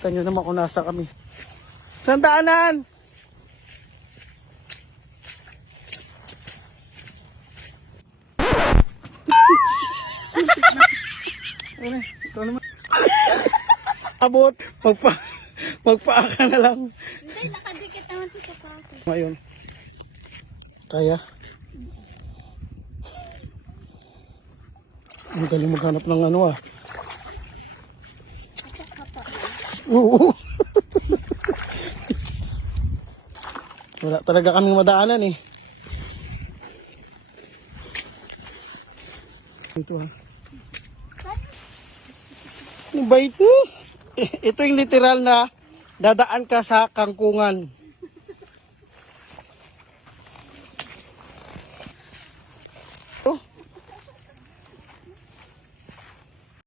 Kita nyo naman kung nasa kami. Saan daanan? Ano, ito naman. Abot. Magpa, magpaa ka na lang. Hindi, nakadikit naman sa sapatos. Ngayon. Kaya. Ang galing maghanap ng ano ah. Oo. Wala talaga kaming madaanan eh. Ito ha. Ano ba ito? Eh, Ito yung literal na dadaan ka sa kangkungan.